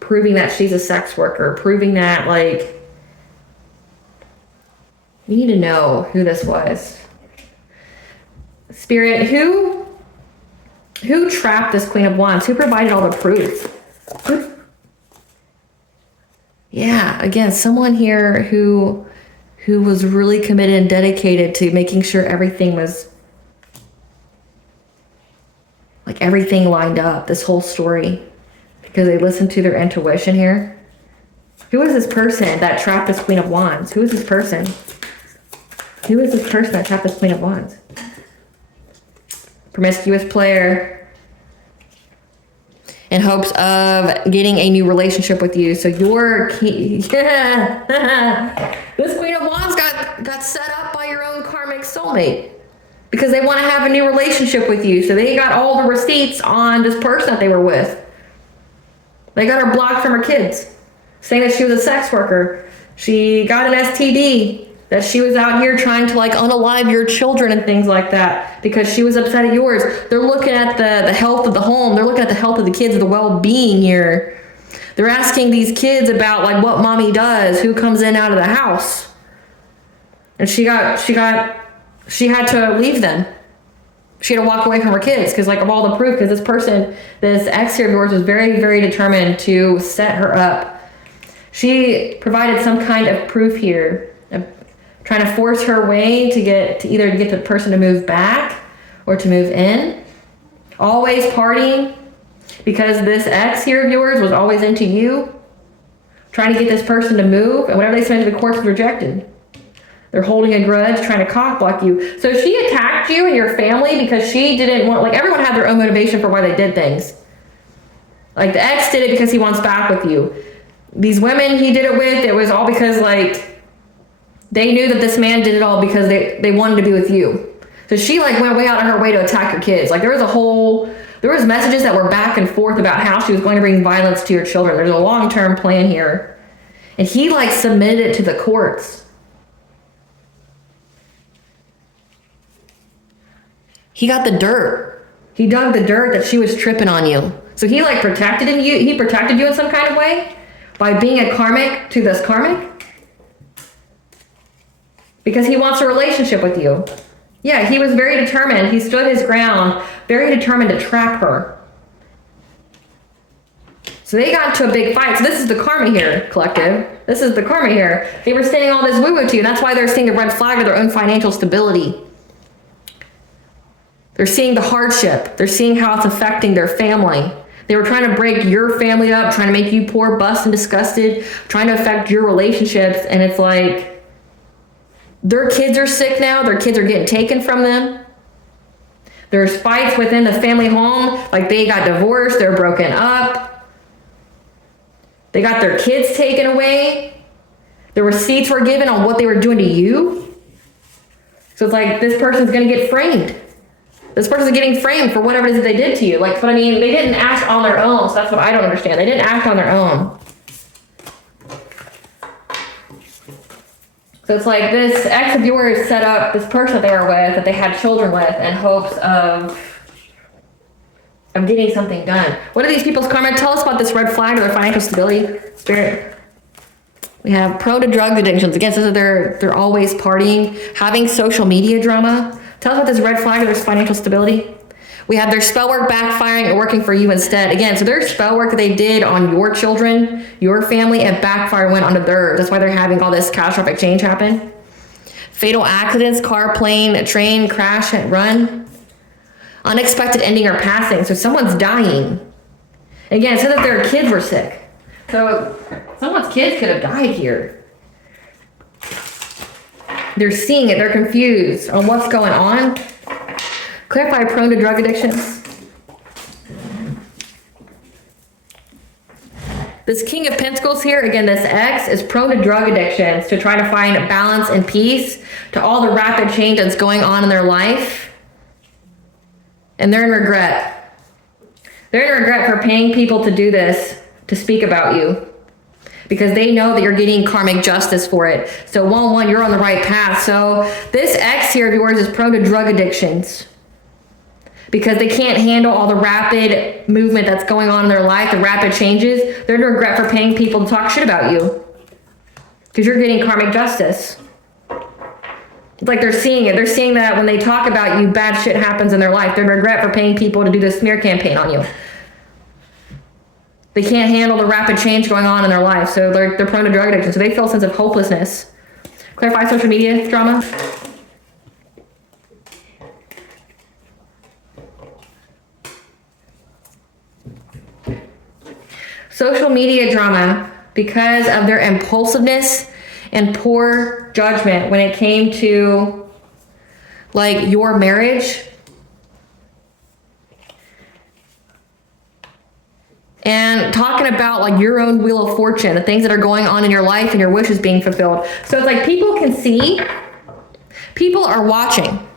Proving that she's a sex worker. Proving that like, we need to know who this was. Spirit, who trapped this Queen of Wands? Who provided all the proof? Yeah, again, someone here who was really committed and dedicated to making sure everything was, like, everything lined up, this whole story, because they listened to their intuition here. Who is this person that trapped this Queen of Wands? Who is this person? Who is this person that trapped this Queen of Wands? Promiscuous player. In hopes of getting a new relationship with you. So your key, this Queen of Wands got set up by your own karmic soulmate because they want to have a new relationship with you. So they got all the receipts on this person that they were with. They got her blocked from her kids, saying that she was a sex worker. She got an STD, that she was out here trying to like unalive your children and things like that because she was upset at yours. They're looking at the health of the home. They're looking at the health of the kids, the well-being here. They're asking these kids about like what mommy does, who comes in out of the house. And she had to leave them. She had to walk away from her kids because like of all the proof, because this person, this ex here of yours was very, very determined to set her up. She provided some kind of proof here, trying to force her way to either get the person to move back or to move in. Always partying because this ex here of yours was always into you, trying to get this person to move, and whatever they sent to the courts was rejected. They're holding a grudge, trying to cock block you. So she attacked you and your family because she didn't want, like everyone had their own motivation for why they did things. Like the ex did it because he wants back with you. These women he did it with, it was all because like, they knew that this man did it all because they wanted to be with you. So she like went way out of her way to attack your kids. Like there was messages that were back and forth about how she was going to bring violence to your children. There's a long-term plan here. And he like submitted it to the courts. He got the dirt. He dug the dirt that she was tripping on you. So he like protected you. He protected you in some kind of way by being a karmic to this karmic. Because he wants a relationship with you. Yeah, he was very determined. He stood his ground, very determined to trap her. So they got into a big fight. So this is the karma here, collective. This is the karma here. They were saying all this woo-woo to you. That's why they're seeing the red flag of their own financial stability. They're seeing the hardship. They're seeing how it's affecting their family. They were trying to break your family up, trying to make you poor, bust, and disgusted, trying to affect your relationships. And it's like, their kids are sick now. Their kids are getting taken from them. There's fights within the family home. Like they got divorced. They're broken up. They got their kids taken away. The receipts were given on what they were doing to you. So it's like this person's going to get framed. This person's getting framed for whatever it is that they did to you. Like, but I mean, they didn't act on their own. So that's what I don't understand. They didn't act on their own. So it's like this ex of yours set up this person that they were with, that they had children with, in hopes of getting something done. What are these people's karma? Tell us about this red flag or their financial stability. Spirit. We have prone to drug addictions. Again, so they're always partying, having social media drama. Tell us about this red flag or their financial stability. We have their spell work backfiring and working for you instead. Again, so their spell work that they did on your children, your family, and backfire went onto theirs. That's why they're having all this catastrophic change happen. Fatal accidents, car, plane, train, crash, and run. Unexpected ending or passing. So someone's dying. Again, it said that their kids were sick. So someone's kids could have died here. They're seeing it. They're confused on what's going on. Clarify prone to drug addictions. This King of Pentacles here, again, this ex is prone to drug addictions, to try to find balance and peace to all the rapid change that's going on in their life. And they're in regret. They're in regret for paying people to do this, to speak about you, because they know that you're getting karmic justice for it. So one, you're on the right path. So this ex here of yours is prone to drug addictions because they can't handle all the rapid movement that's going on in their life, the rapid changes. They're in regret for paying people to talk shit about you because you're getting karmic justice. It's like they're seeing it. They're seeing that when they talk about you, bad shit happens in their life. They're in regret for paying people to do this smear campaign on you. They can't handle the rapid change going on in their life, so they're prone to drug addiction. So they feel a sense of hopelessness. Clarify social media drama. Social media drama, because of their impulsiveness and poor judgment when it came to like your marriage and talking about like your own wheel of fortune, the things that are going on in your life and your wishes being fulfilled. So it's like people can see, people are watching.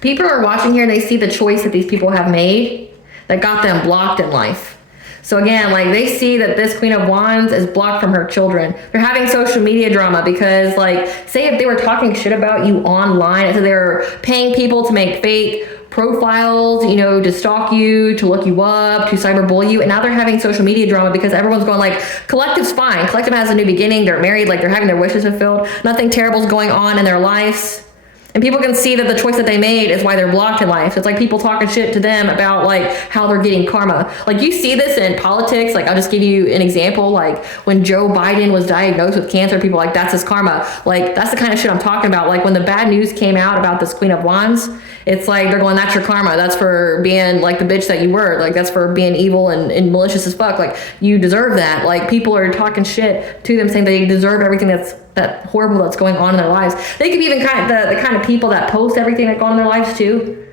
People are watching here and they see the choice that these people have made that got them blocked in life. So again, like they see that this Queen of Wands is blocked from her children. They're having social media drama because like, say if they were talking shit about you online, so they were paying people to make fake profiles, you know, to stalk you, to look you up, to cyberbully you, and now they're having social media drama because everyone's going like, Collective's fine. Collective has a new beginning. They're married, like they're having their wishes fulfilled. Nothing terrible is going on in their lives. And people can see that the choice that they made is why they're blocked in life. It's like people talking shit to them about like how they're getting karma. Like you see this in politics. Like I'll just give you an example. Like when Joe Biden was diagnosed with cancer, people are like, that's his karma. Like that's the kind of shit I'm talking about. Like when the bad news came out about this Queen of Wands, it's like they're going, that's your karma. That's for being like the bitch that you were. Like that's for being evil and malicious as fuck. Like you deserve that. Like people are talking shit to them saying they deserve everything that horrible that's going on in their lives. They could be even kind of the kind of people that post everything that goes on in their lives too.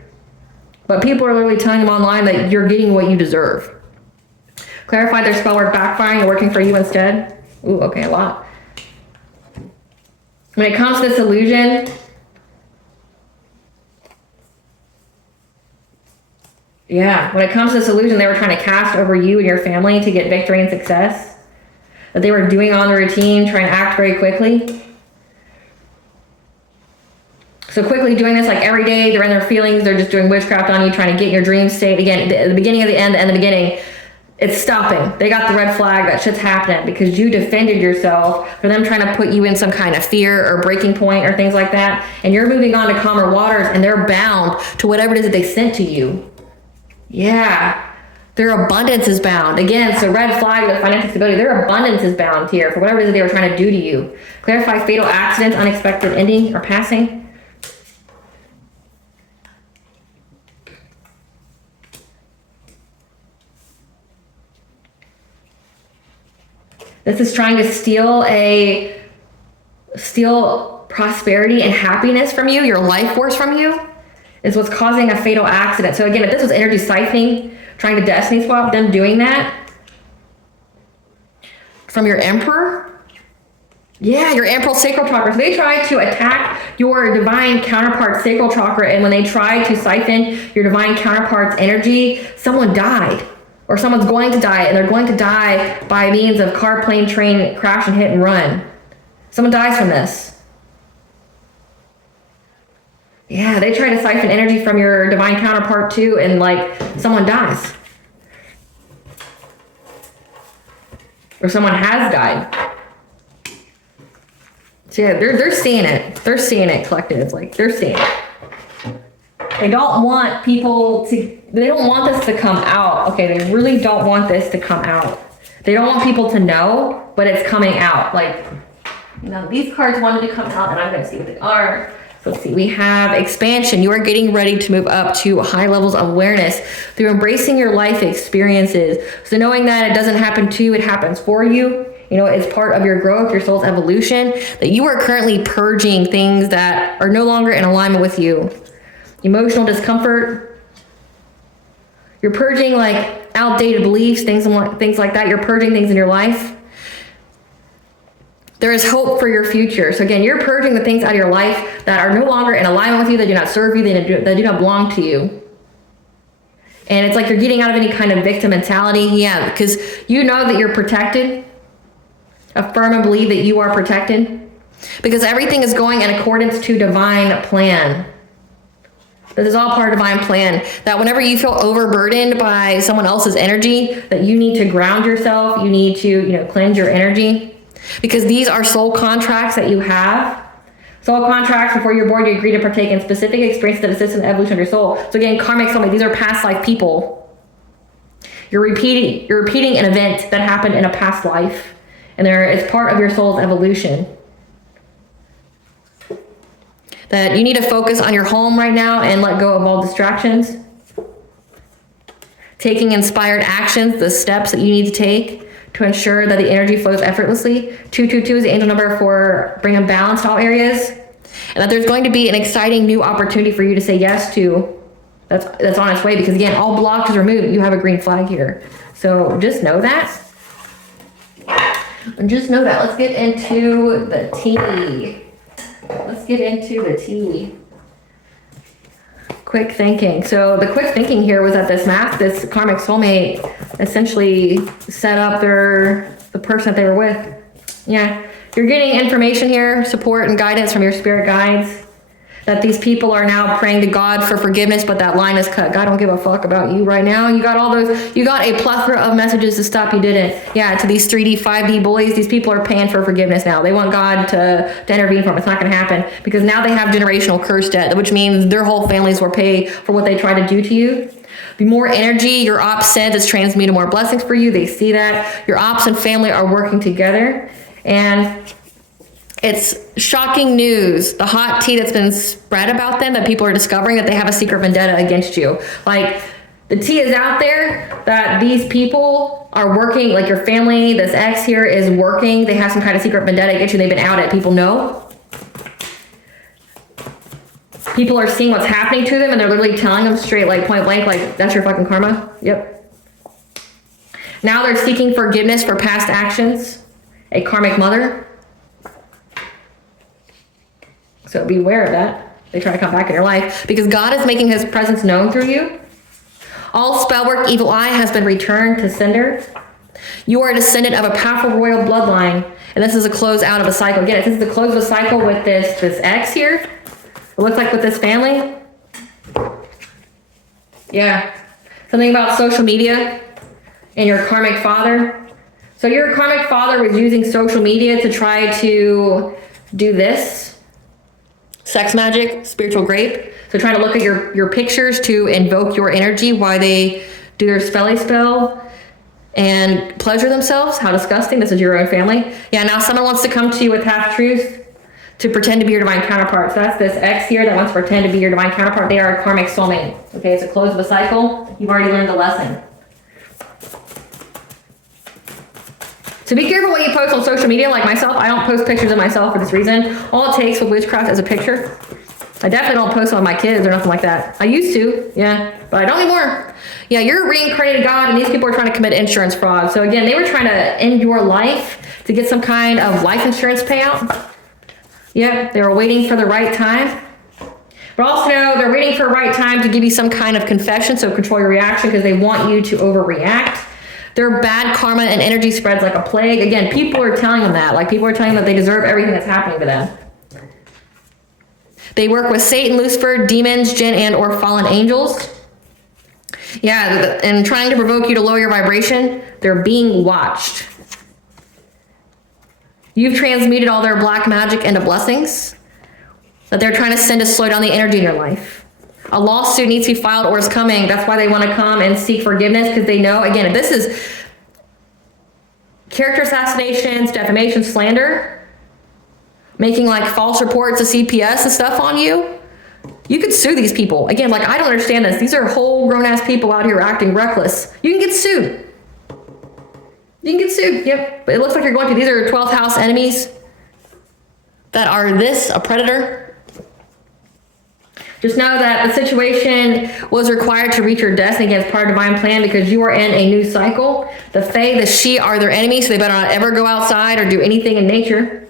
But people are literally telling them online that you're getting what you deserve. Clarify their spell work backfiring and working for you instead. Ooh, okay, a lot. When it comes to this illusion, yeah, when it comes to this illusion, they were trying to cast over you and your family to get victory and success. That they were doing on the routine, trying to act very quickly. So quickly doing this like every day, they're in their feelings, they're just doing witchcraft on you, trying to get in your dream state. Again, the beginning of the end, the end of the beginning, it's stopping. They got the red flag, that shit's happening because you defended yourself for them trying to put you in some kind of fear or breaking point or things like that. And you're moving on to calmer waters and they're bound to whatever it is that they sent to you. Yeah. Their abundance is bound. Again, so red flag, the financial stability, their abundance is bound here for whatever it is that they were trying to do to you. Clarify fatal accidents, unexpected ending or passing. This is trying to steal prosperity and happiness from you, your life force from you, is what's causing a fatal accident. So again, if this was energy siphoning, trying to destiny swap, them doing that from your emperor. Yeah, your emperor sacral chakra. So they try to attack your divine counterpart's sacral chakra, and when they try to siphon your divine counterpart's energy, someone died. Or someone's going to die, and they're going to die by means of car, plane, train, crash, and hit and run. Someone dies from this. Yeah, they try to siphon energy from your divine counterpart too, and like someone dies. Or someone has died. So yeah, they're seeing it. They're seeing it, collective. Like they're seeing it. They don't want people to, they don't want this to come out. Okay, they really don't want this to come out. They don't want people to know, but it's coming out. Like, you know, these cards wanted to come out, and I'm going to see what they are. So let's see, we have expansion. You are getting ready to move up to high levels of awareness through embracing your life experiences. So knowing that it doesn't happen to you, it happens for you. You know, it's part of your growth, your soul's evolution, that you are currently purging things that are no longer in alignment with you. Emotional discomfort. You're purging like outdated beliefs, things like that. You're purging things in your life. There is hope for your future. So again, you're purging the things out of your life that are no longer in alignment with you, that do not serve you, that do not belong to you. And it's like you're getting out of any kind of victim mentality. Yeah, because you know that you're protected. Affirm and believe that you are protected. Because everything is going in accordance to divine plan. This is all part of divine plan. That whenever you feel overburdened by someone else's energy, that you need to ground yourself. You need to, you know, cleanse your energy. Because these are soul contracts that you have. Soul contracts, before you're born, you agree to partake in specific experiences that assist in the evolution of your soul. So again, karmic soulmate, these are past life people. You're repeating an event that happened in a past life, and it's part of your soul's evolution. That you need to focus on your home right now and let go of all distractions. Taking inspired actions, the steps that you need to take to ensure that the energy flows effortlessly. 222 is the angel number for bringing balance to all areas. And that there's going to be an exciting new opportunity for you to say yes to. That's on its way, because again, all blocks are removed. You have a green flag here. So just know that. And just know that. Let's get into the tea. Quick thinking. So the quick thinking here was that this karmic soulmate essentially set up the person that they were with. Yeah. You're getting information here, support and guidance from your spirit guides. That these people are now praying to God for forgiveness, but that line is cut. God don't give a fuck about you right now. You got a plethora of messages to stop you didn't. Yeah, to these 3D, 5D bullies, these people are paying for forgiveness now. They want God to intervene for them. It's not going to happen, because now they have generational curse debt, which means their whole families will pay for what they try to do to you. The more energy your ops sends is transmuted more blessings for you. They see that. Your ops and family are working together. And it's shocking news, the hot tea that's been spread about them, that people are discovering that they have a secret vendetta against you. Like, the tea is out there that these people are working, like your family, this ex here is working. They have some kind of secret vendetta against you. They've been outed. People know. People are seeing what's happening to them, and they're literally telling them straight, like point blank, like, that's your fucking karma. Yep. Now they're seeking forgiveness for past actions. A karmic mother. So beware of that. They try to come back in your life, because God is making his presence known through you. All spell work, evil eye has been returned to sender. You are a descendant of a powerful royal bloodline, and this is a close out of a cycle. Again, this is the close of a cycle with this ex here. It looks like with this family. Yeah. Something about social media and your karmic father. So your karmic father was using social media to try to do this. Sex magic, spiritual grape. So trying to look at your pictures to invoke your energy while they do their spelly spell and pleasure themselves. How disgusting. This is your own family. Yeah, now someone wants to come to you with half-truths to pretend to be your divine counterpart. So that's this ex here that wants to pretend to be your divine counterpart. They are a karmic soulmate. Okay, it's a close of a cycle. You've already learned the lesson. So be careful what you post on social media. Like myself, I don't post pictures of myself for this reason. All it takes with witchcraft is a picture. I definitely don't post on my kids or nothing like that. I used to, yeah, but I don't anymore. Yeah, you're a reincarnated God, and these people are trying to commit insurance fraud. So again, they were trying to end your life to get some kind of life insurance payout. Yeah, they were waiting for the right time. But also know they're waiting for the right time to give you some kind of confession, so control your reaction, because they want you to overreact. Their bad karma and energy spreads like a plague. Again, people are telling them that. Like, people are telling them that they deserve everything that's happening to them. They work with Satan, Lucifer, demons, jinn, and or fallen angels. Yeah, and trying to provoke you to lower your vibration. They're being watched. You've transmuted all their black magic into blessings. That they're trying to send to slow down the energy in your life. A lawsuit needs to be filed or is coming. That's why they want to come and seek forgiveness, because they know, again, if this is character assassinations, defamation, slander, making like false reports to CPS and stuff on you, you could sue these people. Again, like, I don't understand this. These are whole grown-ass people out here acting reckless. You can get sued. You can get sued, yep. But it looks like you're going to. These are 12th house enemies that are a predator. Just know that the situation was required to reach your destiny against part of divine plan, because you are in a new cycle. The Fae, the She are their enemies, so they better not ever go outside or do anything in nature.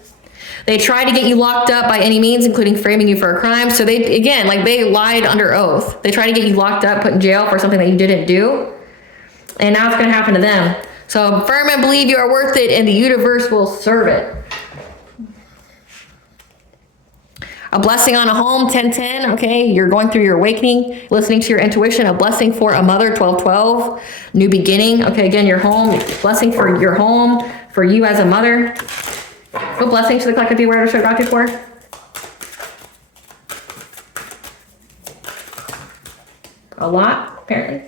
They try to get you locked up by any means, including framing you for a crime. So they, again, like, they lied under oath. They try to get you locked up, put in jail for something that you didn't do. And now it's going to happen to them. So firm and believe you are worth it, and the universe will serve it. A blessing on a home, 1010, okay? You're going through your awakening, listening to your intuition. A blessing for a mother, 1212. New beginning, okay? Again, your home, blessing for your home, for you as a mother. What blessing should the collective be aware of should got you for? A lot, apparently.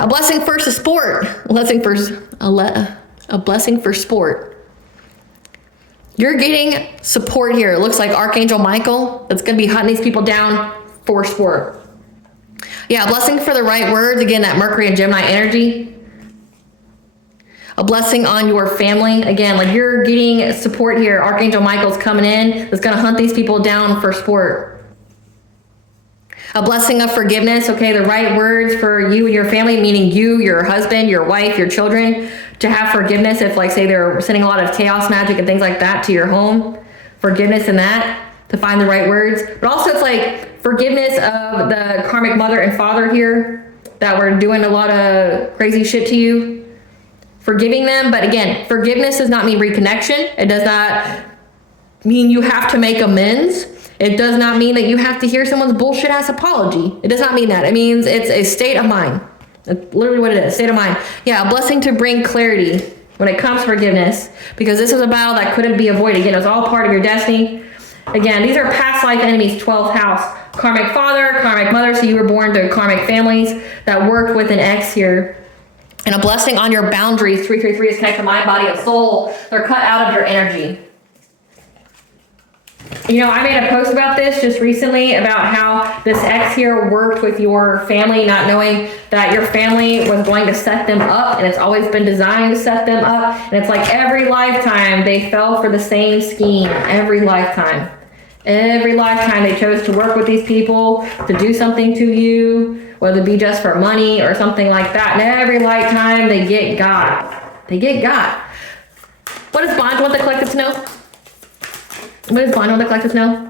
A blessing for sport. A blessing for sport. You're getting support here. It looks like Archangel Michael. It's going to be hunting these people down for sport. Yeah, a blessing for the right words. Again, that Mercury and Gemini energy. A blessing on your family. Again, like you're getting support here. Archangel Michael's coming in. It's going to hunt these people down for sport. A blessing of forgiveness. Okay, the right words for you and your family, meaning you, your husband, your wife, your children, to have forgiveness if, like, say they're sending a lot of chaos magic and things like that to your home. Forgiveness in that, to find the right words. But also it's like forgiveness of the karmic mother and father here that were doing a lot of crazy shit to you. Forgiving them. But again, forgiveness does not mean reconnection. It does not mean you have to make amends. It does not mean that you have to hear someone's bullshit ass apology. It does not mean that. It means it's a state of mind. That's literally what it is, state of mind. Yeah, a blessing to bring clarity when it comes to forgiveness, because this is a battle that couldn't be avoided. Again, it was all part of your destiny. Again, these are past life enemies, 12th house. Karmic father, karmic mother, so you were born to karmic families that worked with an ex here. And a blessing on your boundaries. 333 is connected to mind, body, and soul. They're cut out of your energy. You know, I made a post about this just recently about how this ex here worked with your family, not knowing that your family was going to set them up, and it's always been designed to set them up. And it's like every lifetime they fell for the same scheme. Every lifetime. Every lifetime they chose to work with these people, to do something to you, whether it be just for money or something like that. And every lifetime they get got. They get got. What does Bond want the collective to know? What does Bond want the collective to know?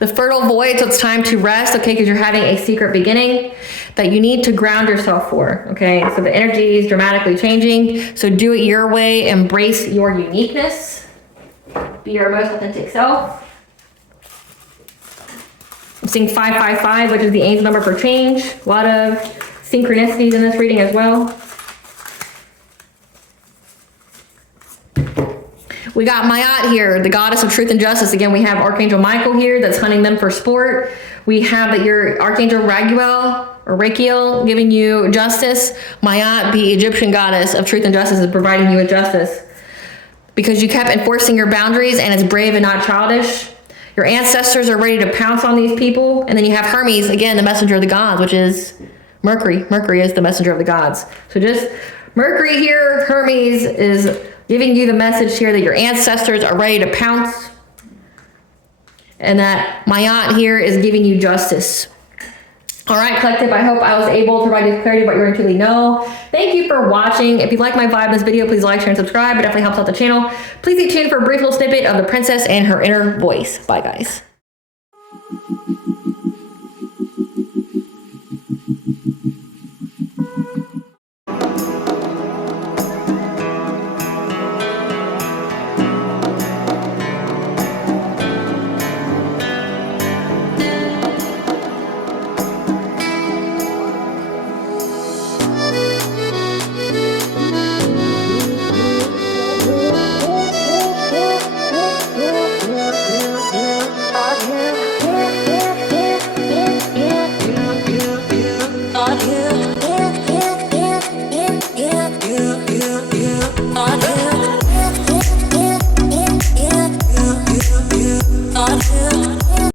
The fertile void, so it's time to rest, okay, because you're having a secret beginning that you need to ground yourself for, okay? So the energy is dramatically changing, so do it your way, embrace your uniqueness, be your most authentic self. I'm seeing 555, which is the angel number for change. A lot of synchronicities in this reading as well. We got Mayat here, the goddess of truth and justice. Again, we have Archangel Michael here that's hunting them for sport. We have that your Archangel Raguel giving you justice. Mayat, the Egyptian goddess of truth and justice, is providing you with justice because you kept enforcing your boundaries, and it's brave and not childish. Your ancestors are ready to pounce on these people. And then you have Hermes, again, the messenger of the gods, which is Mercury. Mercury is the messenger of the gods. So just Mercury here, Hermes is giving you the message here that your ancestors are ready to pounce, and that Mayat here is giving you justice. All right, collective, I hope I was able to provide you clarity of what you intuitively know. Thank you for watching. If you like my vibe in this video, please like, share, and subscribe. It definitely helps out the channel. Please stay tuned for a brief little snippet of the princess and her inner voice. Bye, guys.